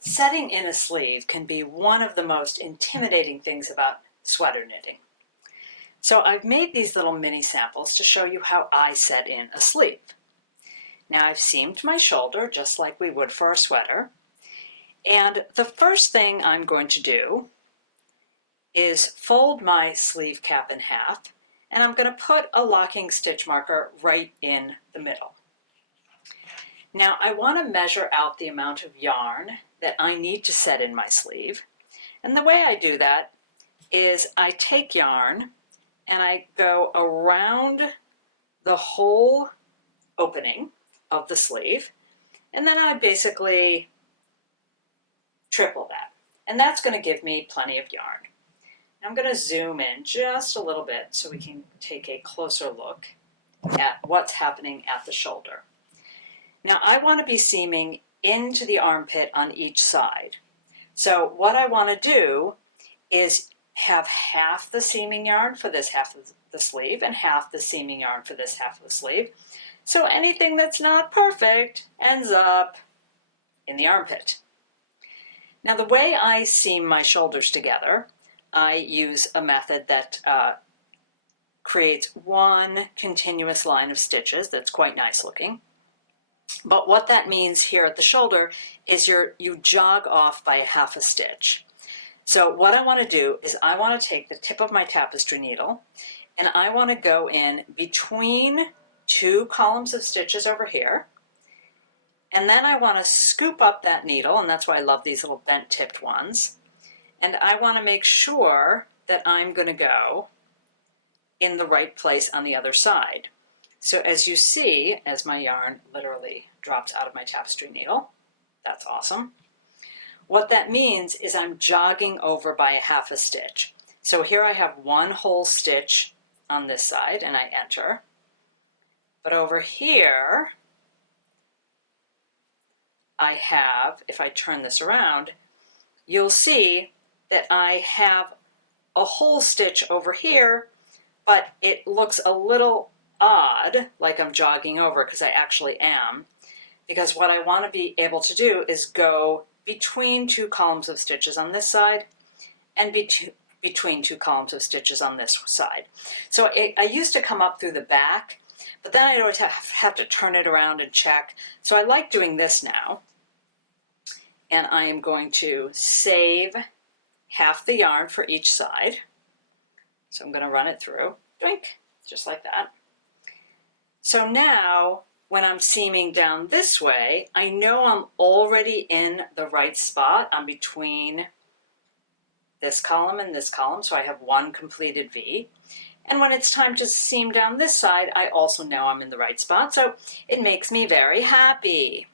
Setting in a sleeve can be one of the most intimidating things about sweater knitting. So I've made these little mini samples to show you how I set in a sleeve. Now I've seamed my shoulder just like we would for a sweater. And the first thing I'm going to do is fold my sleeve cap in half, and I'm going to put a locking stitch marker right in the middle. Now I want to measure out the amount of yarn that I need to set in my sleeve. And the way I do that is I take yarn and I go around the whole opening of the sleeve, and then I basically triple that. And that's going to give me plenty of yarn. I'm going to zoom in just a little bit so we can take a closer look at what's happening at the shoulder. Now I want to be seaming into the armpit on each side. So what I want to do is have half the seaming yarn for this half of the sleeve and half the seaming yarn for this half of the sleeve. So anything that's not perfect ends up in the armpit. Now the way I seam my shoulders together, I use a method that creates one continuous line of stitches that's quite nice looking. But what that means here at the shoulder is you jog off by half a stitch. So what I want to do is I want to take the tip of my tapestry needle and I want to go in between two columns of stitches over here. And then I want to scoop up that needle, and that's why I love these little bent tipped ones. And I want to make sure that I'm going to go in the right place on the other side. So as you see, as my yarn literally drops out of my tapestry needle, that's awesome. What that means is I'm jogging over by a half a stitch. So here I have one whole stitch on this side and I enter. But over here, I have, if I turn this around, you'll see that I have a whole stitch over here, but it looks a little odd, like I'm jogging over, because I actually am, because what I want to be able to do is go between two columns of stitches on this side and between two columns of stitches on this side. So I used to come up through the back, but then I'd always have to turn it around and check. So I like doing this now. And I am going to save half the yarn for each side. So I'm going to run it through, drink, just like that. So now when I'm seaming down this way, I know I'm already in the right spot. I'm between this column and this column, so I have one completed V. And when it's time to seam down this side, I also know I'm in the right spot, so it makes me very happy.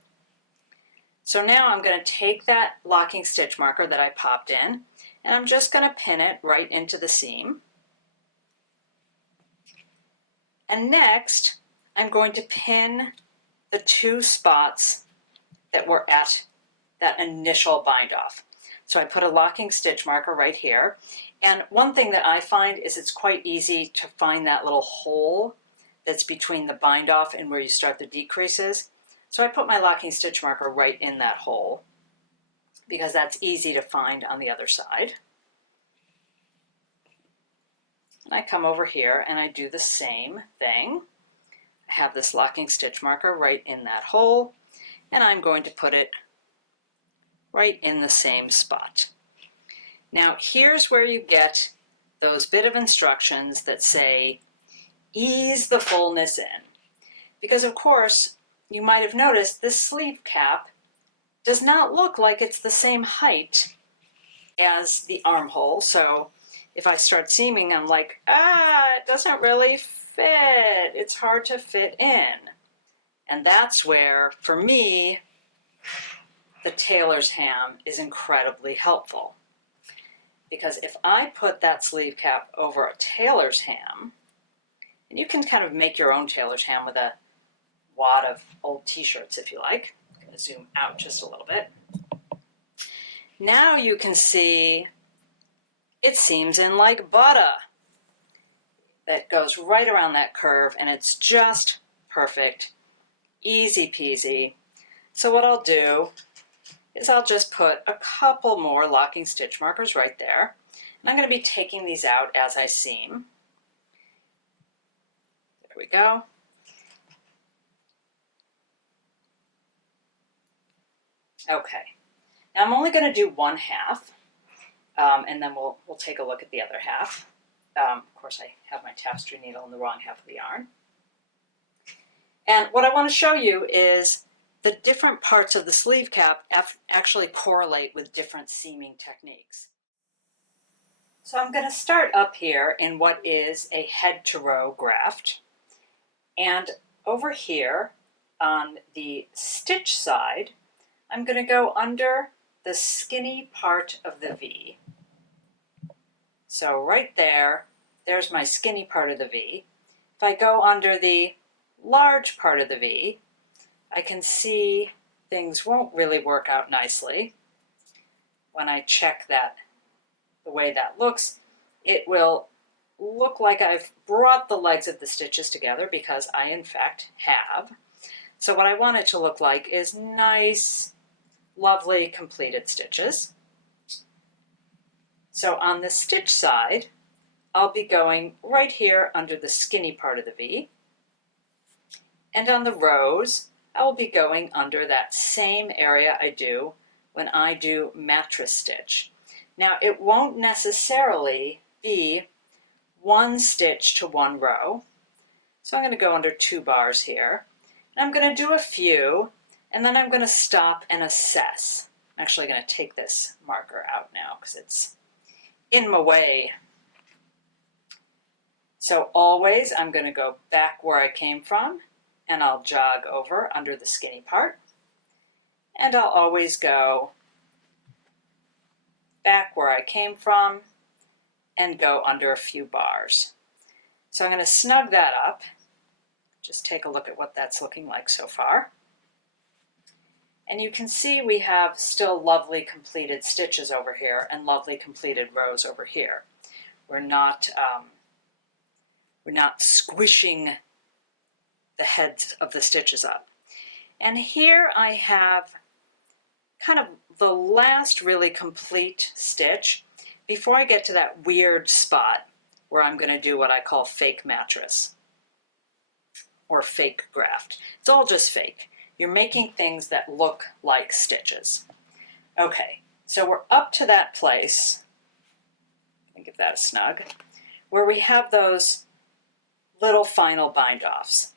So now I'm going to take that locking stitch marker that I popped in, and I'm just going to pin it right into the seam. And next, I'm going to pin the two spots that were at that initial bind off. So I put a locking stitch marker right here. And one thing that I find is it's quite easy to find that little hole that's between the bind off and where you start the decreases. So I put my locking stitch marker right in that hole because that's easy to find on the other side. And I come over here and I do the same thing. I have this locking stitch marker right in that hole, and I'm going to put it right in the same spot. Now here's where you get those bit of instructions that say ease the fullness in. Because of course, you might have noticed this sleeve cap does not look like it's the same height as the armhole. So if I start seaming, I'm like, it doesn't really fit. It's hard to fit in. And that's where, for me, the tailor's ham is incredibly helpful. Because if I put that sleeve cap over a tailor's ham, and you can kind of make your own tailor's ham with a wad of old t-shirts if you like. I'm going to zoom out just a little bit. Now you can see it seams in like butter. That goes right around that curve and it's just perfect, easy peasy. So what I'll do is I'll just put a couple more locking stitch markers right there. And I'm going to be taking these out as I seam. There we go. Okay, now I'm only going to do 1/2, and then we'll take a look at the other half. Of course, I have my tapestry needle in the wrong half of the yarn. And what I want to show you is the different parts of the sleeve cap actually correlate with different seaming techniques. So I'm going to start up here in what is a head to row graft. And over here on the stitch side, I'm going to go under the skinny part of the V. So right there, there's my skinny part of the V. If I go under the large part of the V, I can see things won't really work out nicely. When I check that, the way that looks, it will look like I've brought the legs of the stitches together, because I in fact have. So what I want it to look like is nice, lovely completed stitches. So on the stitch side, I'll be going right here under the skinny part of the V. And on the rows, I will be going under that same area I do when I do mattress stitch. Now, it won't necessarily be one stitch to one row. So I'm going to go under 2 bars here. And I'm going to do a few, and then I'm going to stop and assess. I'm actually going to take this marker out now because it's in my way. So always I'm going to go back where I came from, and I'll jog over under the skinny part. And I'll always go back where I came from and go under a few bars. So I'm going to snug that up. Just take a look at what that's looking like so far. And you can see we have still lovely completed stitches over here and lovely completed rows over here. We're not squishing the heads of the stitches up. And here I have kind of the last really complete stitch before I get to that weird spot where I'm going to do what I call fake mattress or fake graft. It's all just fake. You're making things that look like stitches. Okay, so we're up to that place, let me give that a snug, where we have those little final bind-offs.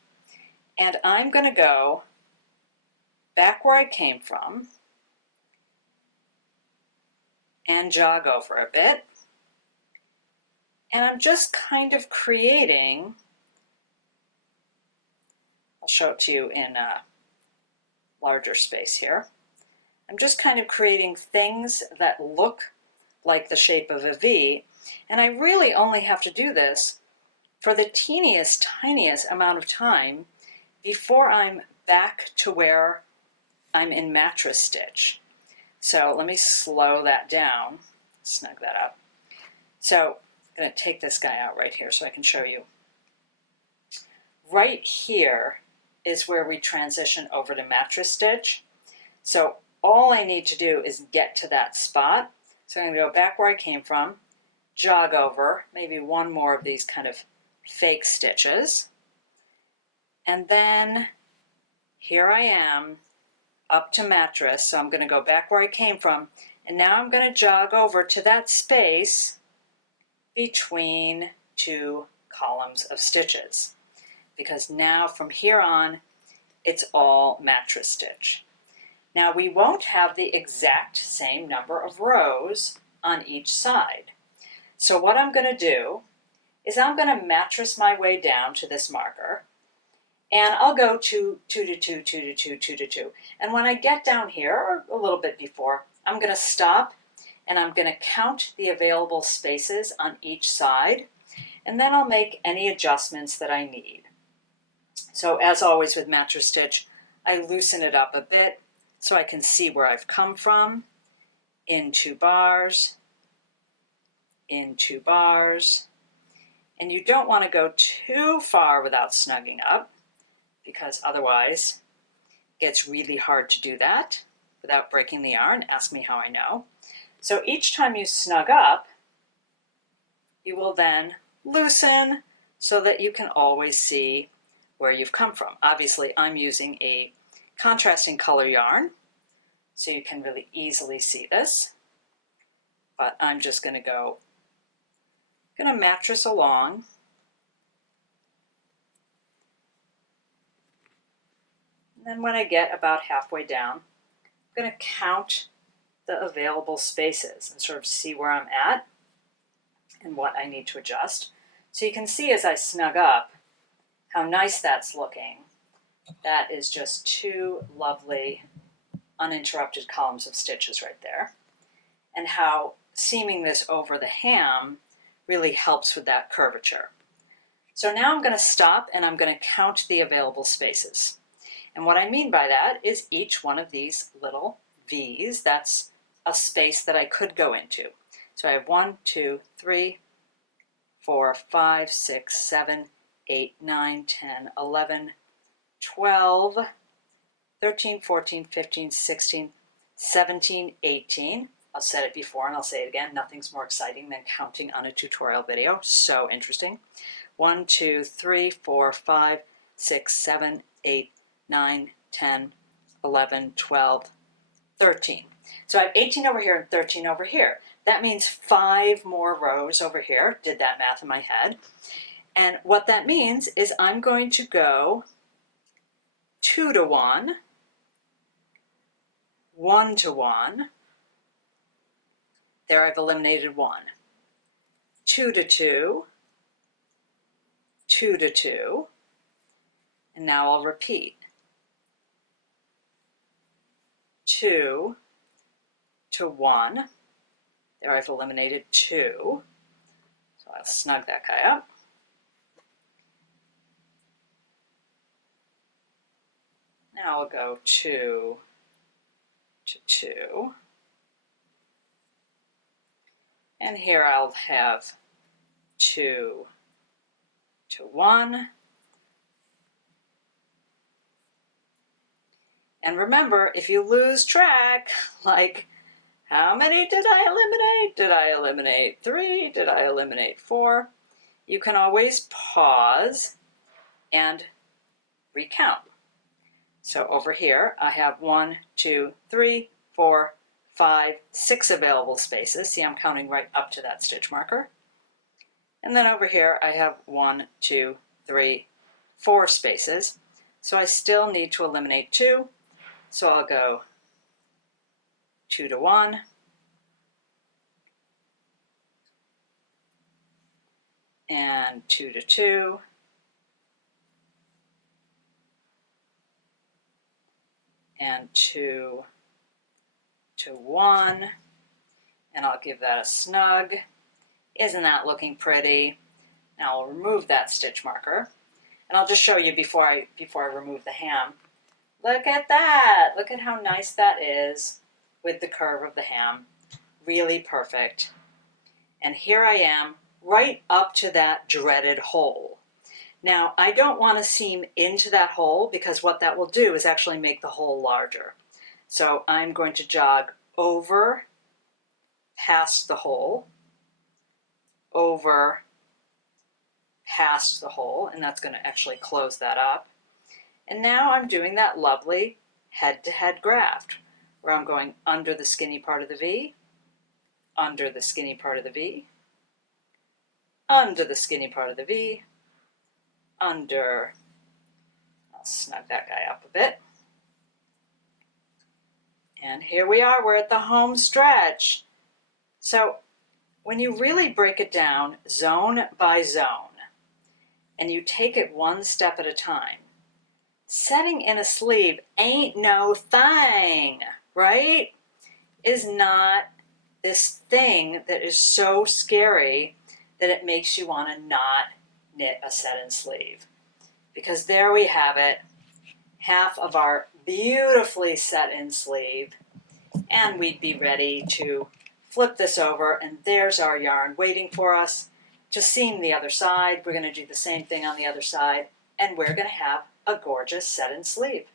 And I'm going to go back where I came from and jog over a bit. And I'm just kind of creating, I'll show it to you in a larger space here. I'm just kind of creating things that look like the shape of a V, and I really only have to do this for the teeniest, tiniest amount of time before I'm back to where I'm in mattress stitch. So let me slow that down, snug that up. So I'm going to take this guy out right here so I can show you. Right here is where we transition over to mattress stitch. So all I need to do is get to that spot. So I'm going to go back where I came from, jog over, maybe one more of these kind of fake stitches. And then here I am up to mattress. So I'm going to go back where I came from. And now I'm going to jog over to that space between 2 columns of stitches. Because now from here on, it's all mattress stitch. Now we won't have the exact same number of rows on each side. So what I'm going to do is I'm going to mattress my way down to this marker, and I'll go 2 to 2, 2 to 2, 2 to 2. And when I get down here, or a little bit before, I'm going to stop and I'm going to count the available spaces on each side, and then I'll make any adjustments that I need. So as always with mattress stitch, I loosen it up a bit so I can see where I've come from, in 2 bars, in 2 bars. And you don't want to go too far without snugging up, because otherwise it gets really hard to do that. without breaking the yarn. Ask me how I know. So each time you snug up, you will then loosen so that you can always see where you've come from. Obviously, I'm using a contrasting color yarn, so you can really easily see this. But I'm just going to mattress along. And then when I get about halfway down, I'm going to count the available spaces and sort of see where I'm at and what I need to adjust. So you can see as I snug up how nice that's looking. That is just two lovely uninterrupted columns of stitches right there. And how seaming this over the ham really helps with that curvature. So now I'm going to stop and I'm going to count the available spaces. And what I mean by that is each one of these little V's, that's a space that I could go into. So I have 1, 2, 3, 4, 5, 6, 7, 8, 9, 10, 11, 12, 13, 14, 15, 16, 17, 18. I've said it before and I'll say it again. Nothing's more exciting than counting on a tutorial video. So interesting. 1, 2, 3, 4, 5, 6, 7, 8, 9, 10, 11, 12, 13. So I have 18 over here and 13 over here. That means 5 more rows over here. Did that math in my head. And what that means is I'm going to go 2 to 1, 1 to 1. There I've eliminated 1. 2 to 2, 2 to 2, and now I'll repeat. 2 to 1. There I've eliminated 2. So I'll snug that guy up. Now I'll go 2 to 2. And here I'll have 2 to 1. And remember, if you lose track, like, how many did I eliminate? Did I eliminate 3? Did I eliminate 4? You can always pause and recount. So over here, I have 1, 2, 3, 4, 5, 6 available spaces. See, I'm counting right up to that stitch marker. And then over here, I have 1, 2, 3, 4 spaces. So I still need to eliminate 2. So I'll go 2 to 1. And 2 to 2. And 2 to 1. And I'll give that a snug. Isn't that looking pretty? Now I'll remove that stitch marker. And I'll just show you before I remove the ham. Look at that! Look at how nice that is with the curve of the ham. Really perfect. And here I am right up to that dreaded hole. Now I don't want to seam into that hole because what that will do is actually make the hole larger. So I'm going to jog over past the hole, over past the hole, and that's going to actually close that up. And now I'm doing that lovely head-to-head graft, where I'm going under the skinny part of the V, under the skinny part of the V, under the skinny part of the V, under. I'll snug that guy up a bit. And here we are, we're at the home stretch. So when you really break it down zone by zone, and you take it one step at a time, setting in a sleeve ain't no thing, right? Is not this thing that is so scary that it makes you want to not knit a set-in sleeve. Because there we have it, half of our beautifully set-in sleeve, and we'd be ready to flip this over, and there's our yarn waiting for us to seam the other side. We're going to do the same thing on the other side, and we're going to have a gorgeous set-in sleeve.